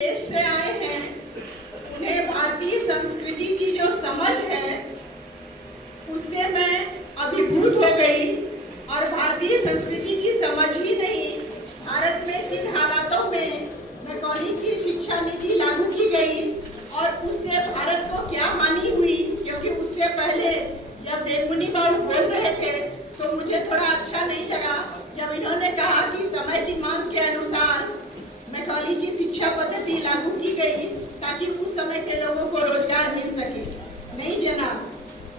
देश से आए हैं, उन्हें भारतीय संस्कृति की जो समझ है उससे मैं अभिभूत हो गई। और भारतीय संस्कृति की समझ ही नहीं, भारत में किन हालातों में मैकॉले की शिक्षा नीति लागू की गई और उससे भारत को क्या हानि हुई। क्योंकि उससे पहले जब देवमुनि बाबू बोल रहे थे तो मुझे थोड़ा अच्छा नहीं लगा जब इन्होंने कहा कि समय की मांग के अनुसार मैकॉले की शिक्षा पद्धति लागू की गई ताकि उस समय के लोगों को रोजगार मिल सके। नहीं जनाब,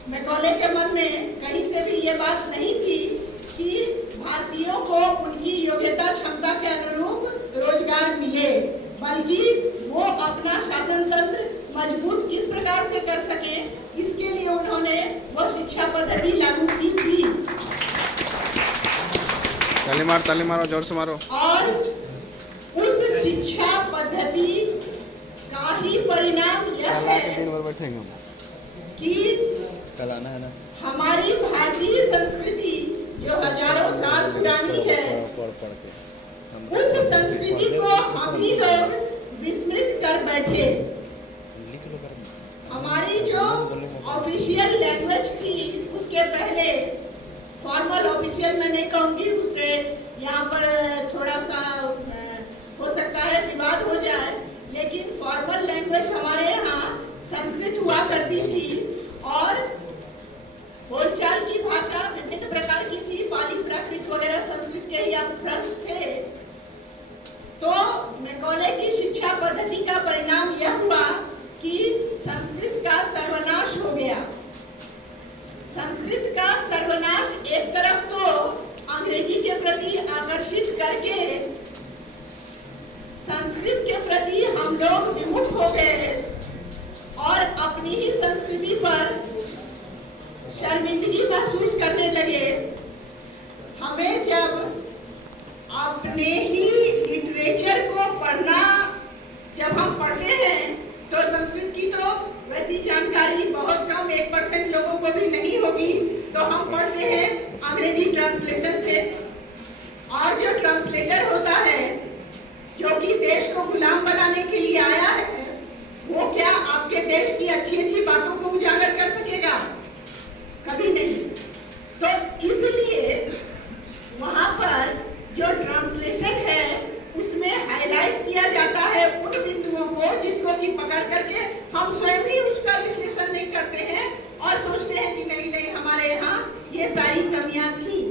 मैकॉले के मन में कहीं से भी ये बात नहीं थी कि भारतीयों को उनकी योग्यता क्षमता के अनुरूप रोजगार मिले, बल्कि वो अपना शासन तंत्र मजबूत किस प्रकार से कर सके इसके लिए उन्होंने वो शिक्षा पद्धति लागू की थी। ताली मारो, जोर से मारो। और उस शिक्षा पद्धति का ही परिणाम यह है कि हमारी भारतीय संस्कृति जो हजारों साल पुरानी है, उस संस्कृति को हम ही लोग विस्मृत कर बैठे। हमारी जो ऑफिशियल लैंग्वेज थी उसके पहले, फॉर्मल ऑफिशियल मैं नहीं कहूँगी, उसे यहाँ पर थोड़ा सा हो सकता है विवाद हो जाए, लेकिन फॉर्मल लैंग्वेज हमारे यहाँ संस्कृत हुआ करती थी और बोलचाल की भाषा विभिन्न प्रकार की थी, पाली प्राकृत वगैरह संस्कृत के ही अपभ्रंश थे। तो मैकॉले की शिक्षा पद्धति का परिणाम यह हुआ कि संस्कृत का सर्वनाश हो गया। संस्कृत का सर्वनाश एक तरफ तो अंग्रेजी के प्रति आकर्षित करके संस्कृत के प्रति हम लोग विमुख हो गए और अपनी ही संस्कृति पर शर्मिंदगी महसूस करने लगे। हमें जब अपने ही लिटरेचर को पढ़ना, जब हम पढ़ते हैं तो संस्कृत की तो वैसी जानकारी बहुत कम 1% लोगों को भी नहीं होगी, तो हम पढ़ते हैं अंग्रेजी ट्रांसलेशन से। और जो ट्रांसलेटर होता है जो कि देश को गुलाम बनाने के लिए आया है, वो क्या आपके देश की अच्छी अच्छी बातों को उजागर कर सकेगा? कभी नहीं। तो इसलिए वहां पर जो ट्रांसलेशन है उसमें हाईलाइट किया जाता है उन बिंदुओं को जिसको कि पकड़ करके हम स्वयं ही उसका विश्लेषण नहीं करते हैं और सोचते हैं कि नहीं नहीं हमारे यहाँ ये सारी कमियां थी।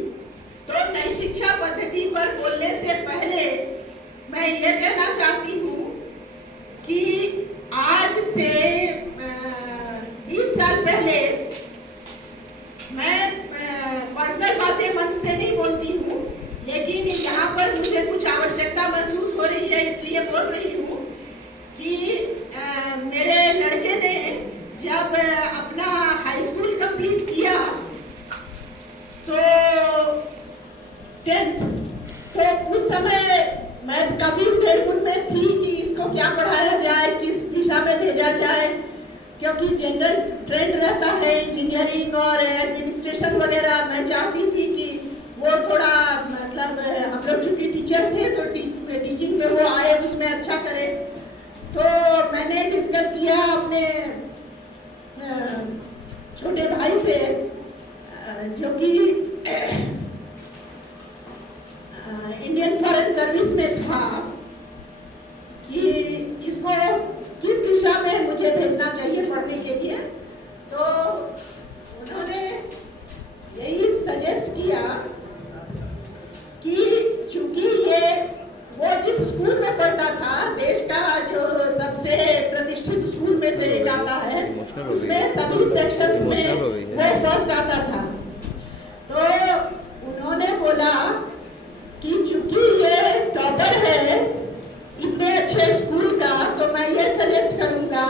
तो नई शिक्षा पद्धति पर बोलने से पहले मैं ये कहना चाहती हूँ कि आज से 20 साल पहले, मैं पर्सनल बातें मंच से नहीं बोलती हूँ, लेकिन यहाँ पर मुझे कुछ आवश्यकता महसूस हो रही है इसलिए बोल रही हूँ कि मेरे लड़के ने जब अपना हाई स्कूल कंप्लीट किया तो 10th, तो उस समय मैं काफी उधेड़बुन में थी कि इसको क्या पढ़ाया जाए, किस दिशा में भेजा जाए, क्योंकि जनरल ट्रेंड रहता है इंजीनियरिंग और एडमिनिस्ट्रेशन वगैरह। मैं चाहती थी कि वो थोड़ा मतलब हम लोग चूंकि टीचर थे तो टीचिंग में वो आए, उसमें अच्छा करे। तो मैंने डिस्कस किया अपने छोटे भाई से जो कि इंडियन फॉरेन सर्विस में था कि इसको किस दिशा में मुझे भेजना चाहिए पढ़ने के लिए। तो उन्होंने यही सजेस्ट किया कि चूंकि ये वो जिस स्कूल में पढ़ता था, देश का जो सबसे प्रतिष्ठित स्कूल में से एक आता है, उसमें सभी सेक्शंस में वो फर्स्ट आता था। तो उन्होंने बोला कि चूंकि ये टॉपर है इतने अच्छे स्कूल का, तो मैं ये सजेस्ट करूंगा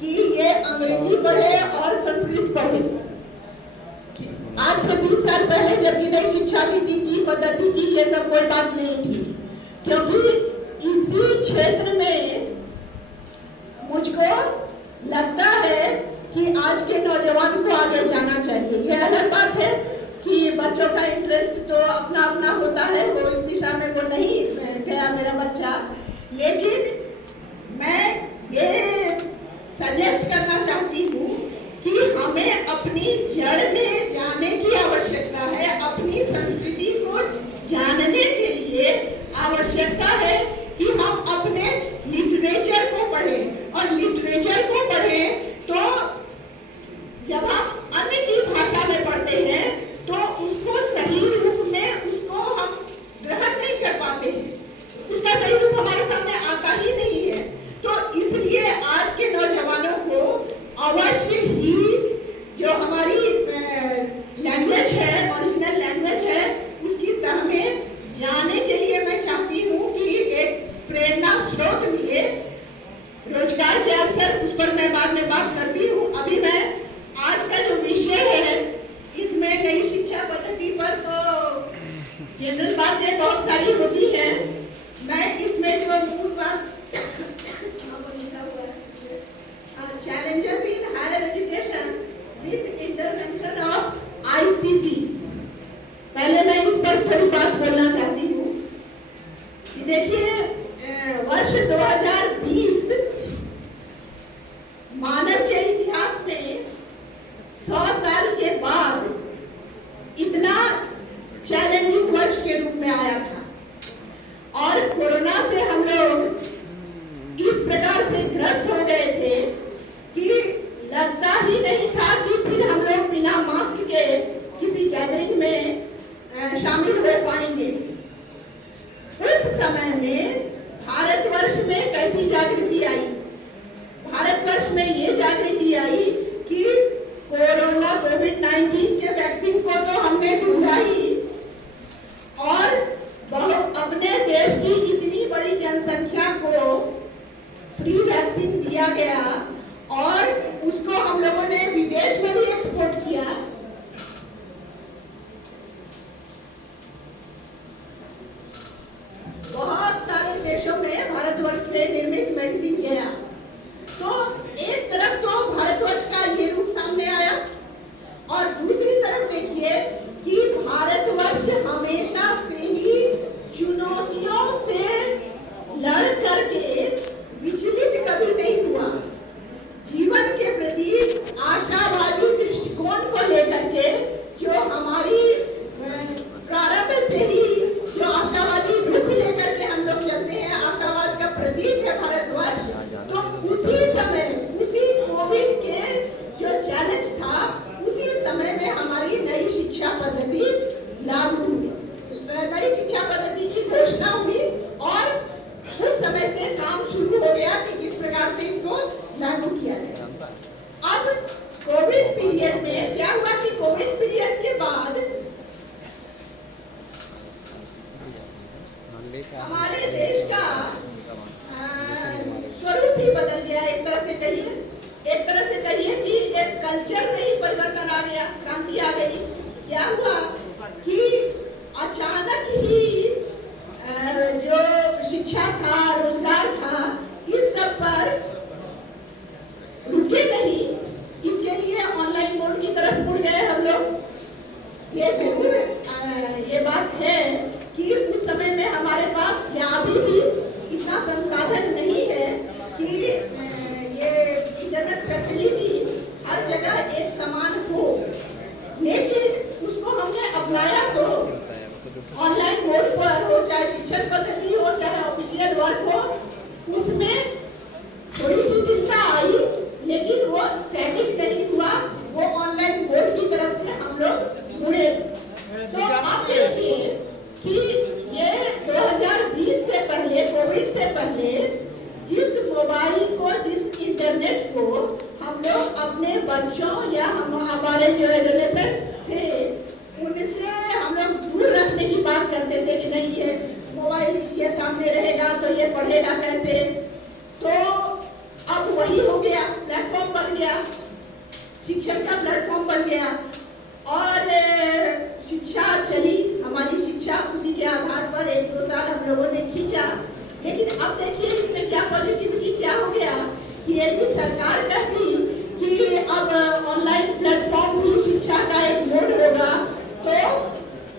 कि ये अंग्रेजी पढ़े और संस्कृत पढ़े। आज से 20 साल पहले जबकि नई शिक्षा नीति की पद्धति की ये सब कोई बात नहीं थी, क्योंकि इसी क्षेत्र में मुझको लगता है कि आज के नौजवान को आगे जाना चाहिए। ये अलग बात है कि बच्चों का इंटरेस्ट तो अपना अपना होता है, वो इस दिशा में वो नहीं गया मेरा बच्चा, लेकिन अपने लिटरेचर को पढ़ें, और लिटरेचर को पढ़ें तो जब हम अन्य की भाषा में पढ़ते हैं तो उसको सही रूप में उसको हम ग्रहण नहीं कर पाते हैं, उसका सही रूप हमारे सामने आता ही नहीं है। तो इसलिए आज के नौजवानों को अवश्य ही जो हमारी लैंग्वेज है, ओरिजिनल लैंग्वेज है, उसकी तह में जाने के लिए मैं चाहती हूँ कि एक प्रेरणा स्रोत मिले, रोजगार के अवसर, उस पर मैं बाद में बात करती हूँ। अभी मैं आज का जो विषय है इसमें नई शिक्षा पद्धति पर तो जनरल बातें बहुत सारी होती हैं, मैं इसमें जो मूल बात challenges in higher education with intervention of ICT, पहले मैं इस पर थोड़ी बात बोलना चाहती हूँ कि देखिए वर्ष 2020 मानव के इतिहास में 100 साल के बाद इतना चैलेंजिंग वर्ष के रूप में आया था, और कोरोना से हम लोग इस प्रकार से ग्रस्त हो गए थे कि लगता ही नहीं था कि फिर हम लोग बिना मास्क के किसी गैदरिंग में शामिल हो पाएंगे। उस समय में भारतवर्ष में कैसी जागृति आई? भारतवर्ष में ये जागृति आई कि कोरोना कोविड-19 के वैक्सीन को तो हमने ढूंढा ही, और अपने देश की इतनी बड़ी जनसंख्या को फ्री वैक्सीन दिया गया और उसको हम लोगों ने विदेश में भी एक्सपोर्ट किया। बहुत सारे देशों में भारतवर्ष से निर्मित मेडिसिन गया। तो एक तरफ तो भारतवर्ष का ये रूप सामने आया, और दूसरी तरफ देखिए कि भारतवर्ष हमेशा से ही चुनौतियों से लड़ करके विचलित कभी नहीं हुआ। जीवन के प्रति आशावादी दृष्टिकोण को लेकर के जो हमारी प्रारंभ से ही जो आशावादी रुख लेकर के हम लोग चलते हैं, आशावाद का प्रतीक है भारतवर्ष। तो उसी समय, उसी कोविड के जो चैलेंज था, उसी समय में हमारी नई शिक्षा पद्धति लागू हुई, नई शिक्षा पद्धति की घोषणा हुई, और उस समय से काम शुरू हो गया कि किस प्रकार से इसको लागू किया जाए। अब कोविड पीरियड में क्या हुआ कि कोविड पीरियड के बाद हमारे देश का स्वरूप ही बदल गया। एक तरह से कहिए कि एक कल्चर में ही परिवर्तन आ गया, क्रांति आ गई। क्या हुआ कि अचानक ही जो शिक्षा था, रोजगार था, इस सब पर रुके नहीं, इसके लिए ऑनलाइन मोड की तरफ मुड़ गए हम लोग। ये जरूर ये बात है कि उस समय में हमारे पास या अभी भी इतना संसाधन नहीं है कि ये इंटरनेट फैसिलिटी हर जगह एक समान हो, लेकिन उसको हमने अपनाया। तो ऑनलाइन मोड पर हो, चाहे शिक्षण पद्धति हो, चाहे ऑफिशियल वर्क हो, उसमें थोड़ी सी चिंता आई, लेकिन वो स्टैटिक नहीं हुआ, वो ऑनलाइन मोड की तरफ से हम लोग मुड़े। तो आप देखिए कि ये 2020 से पहले, कोविड से पहले, जिस मोबाइल को, जिस इंटरनेट को हम लोग अपने बच्चों या हमारे जो एडोलेसेंट्स थे उनसे हम लोग दूर रखने की बात करते थे कि नहीं ये मोबाइल ये सामने रहेगा तो ये पढ़ेगा कैसे। तो अब वही हो गया, प्लेटफॉर्म बन गया, शिक्षण का प्लेटफॉर्म बन गया, और शिक्षा चली, हमारी शिक्षा उसी के आधार पर 1-2 साल हम लोगों ने खींचा। लेकिन अब देखिए इसमें क्या पॉजिटिविटी क्या हो गया कि यदि सरकार कहती कि अब ऑनलाइन प्लेटफॉर्म भी शिक्षा का एक मोड होगा तो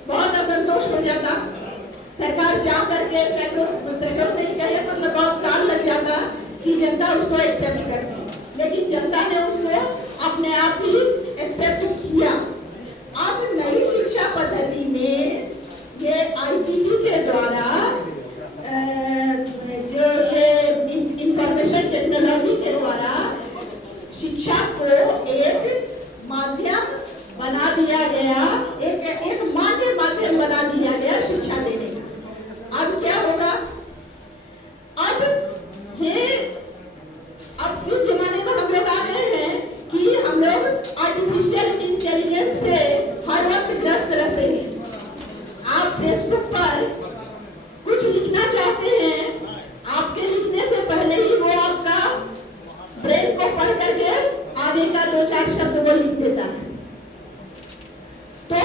बहुत असंतोष हो जाता। सरकार जा करके सैकड़ों नहीं कहे, मतलब बहुत साल लग जाता कि जनता उसको एक्सेप्ट करती, लेकिन जनता ने उसको अपने आप ही एक्सेप्ट किया। अब नई शिक्षा पद्धति में ये आईसीटी के द्वारा जो ये आगे का 2-4 शब्द वो लिख देता है। तो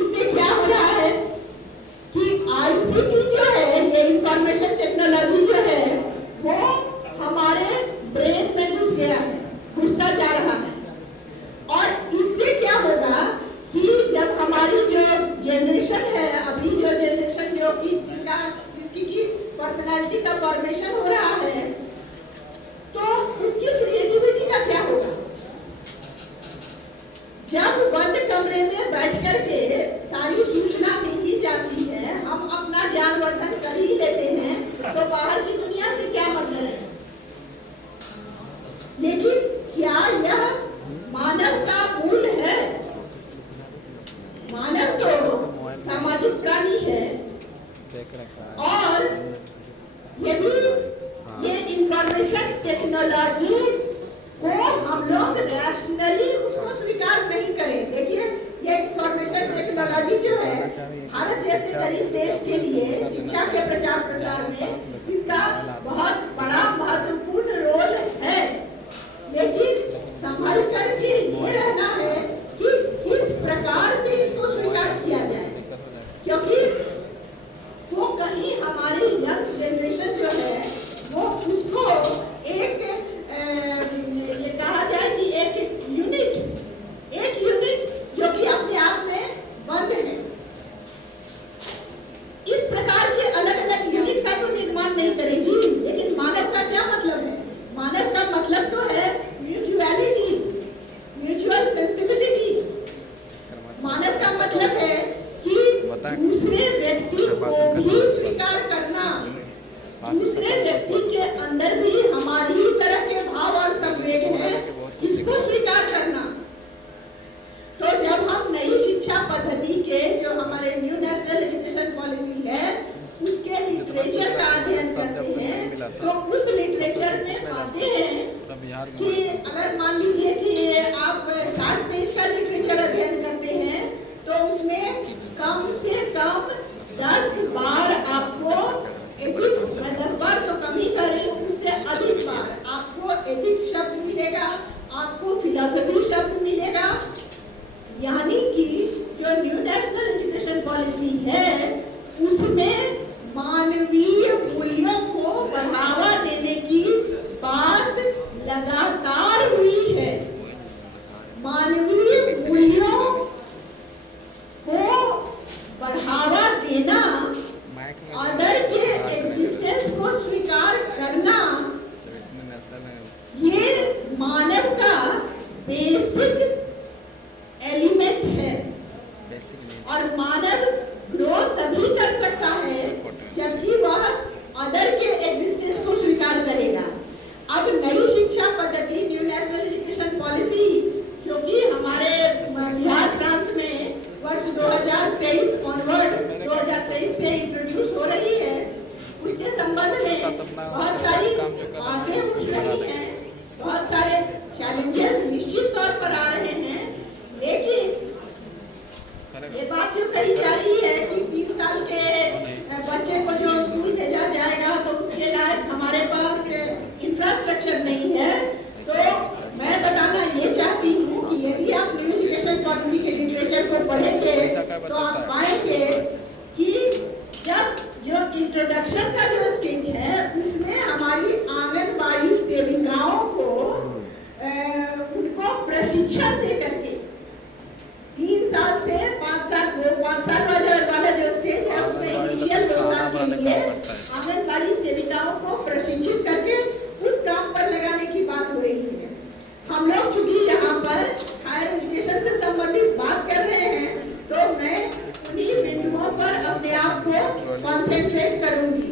इससे क्या हो रहा है कि आईसीटी जो है, ये इंफॉर्मेशन टेक्नोलॉजी जो है, वो हमारे ब्रेन में घुस गया है, घुसता जा रहा है। और इससे क्या होगा कि जब हमारी जो जनरेशन है, अभी जो जनरेशन जो कि जिसकी की पर्सनालिटी का फॉर्मेशन हो रहा है, तो उसकी क्रिएटिविटी का क्या होगा? जब बंद कमरे में बैठ करके सारी सूचना मिल ही जाती है, हम अपना ज्ञानवर्धन कर ही लेते हैं, तो बाहर की दुनिया से क्या मतलब है? लेकिन क्या यह मानव का मूल है? मानव तो सामाजिक प्राणी है, और यदि ये इंफॉर्मेशन टेक्नोलॉजी को हम लोग रैशनली उसको स्वीकार नहीं करें। देखिए, ये इंफॉर्मेशन टेक्नोलॉजी जो है, भारत जैसे गरीब देश के लिए शिक्षा के प्रचार प्रसार में इसका बहुत बड़ा महत्वपूर्ण रोल है, लेकिन संभल करके ये रहना है कि किस प्रकार से इसको स्वीकार किया जाए, क्योंकि वो कहीं हमारी यंग जनरेशन जो है वो उसको एक ये कहा जाए कि एक यूनिट जो कि अपने आप में बंद है। इस प्रकार के अलग अलग यूनिट का तो निर्माण नहीं करेगी, लेकिन मानव का क्या मतलब है? मानव का मतलब तो है म्यूचुअलिटी, म्यूचुअल सेंसिबिलिटी। मानव का मतलब है कि दूसरे व्यक्ति को भी स्वीकार करना, दूसरे व्यक्ति के अंदर भी हमारी तरह के भाव और संवेग हैं, इसको स्वीकार करना। तो जब हम नई शिक्षा पद्धति के, जो हमारे न्यू नेशनल एजुकेशन पॉलिसी है, उसके लिटरेचर का अध्ययन करते हैं, तो उस लिटरेचर में पाते हैं कि अगर मान लीजिए कि आप 60 पेज का लिटरेचर अध्ययन करते हैं, तो उसमें कम से कम 10 बार आपको एथिक्स, मैं 10 बार तो कम ही कर रही हूँ, उससे अधिक बार आपको एथिक्स शब्द मिलेगा, आपको फिलॉसफी शब्द मिलेगा। यानी कि जो न्यू नेशनल एजुकेशन पॉलिसी है, उसमें मानवीय मूल्यों को बढ़ावा देने की बात लगातार हुई है। मानवीय मूल्यों को बढ़ावा देना, अदर के एग्जिस्टेंस को स्वीकार करना, ये मानव का बेसिक एलिमेंट है। और मानव ग्रो तभी कर सकता है जबकि वह अदर के एग्जिस्टेंस को स्वीकार करेगा। अब नई शिक्षा पद्धति, न्यू नेशनल एजुकेशन पॉलिसी, जो कि हमारे बिहार प्रांत में वर्ष 2023 ऑनवर्ड, 2023 से इंट्रोड्यूस हो रही है, उसके संबंध में बहुत सारी बातें उठ रही हैं, बहुत सारे चैलेंजेस निश्चित तौर पर आ रहे हैं। लेकिन ये बात जो कही जा रही है कि 3 साल के बच्चे को जो स्कूल भेजा जाएगा, तो उसके लायक हमारे पास इंफ्रास्ट्रक्चर नहीं है, तो मैं बताना ये चाहती हूँ कि यदि आप न्यू एजुकेशन पॉलिसी के लिटरेचर को पढ़ेंगे, तो आप पाएंगे कि जब जो इंट्रोडक्शन का जो स्टेज है, उसमें हमारी आंगनबाड़ी सेविकाओं को उनको प्रशिक्षण दे करके 3 साल से 5 साल वाला जो स्टेज है, उसमें इनिशियल 2 साल के लिए आंगनबाड़ी सेविकाओं को प्रशिक्षित करके उस काम पर लगाने की बात हो रही है। हम लोग चूंकि यहाँ पर हायर एजुकेशन से संबंधित बात कर रहे हैं, तो मैं उन्हीं बिंदुओं पर अपने आप को कॉन्सेंट्रेट करूंगी।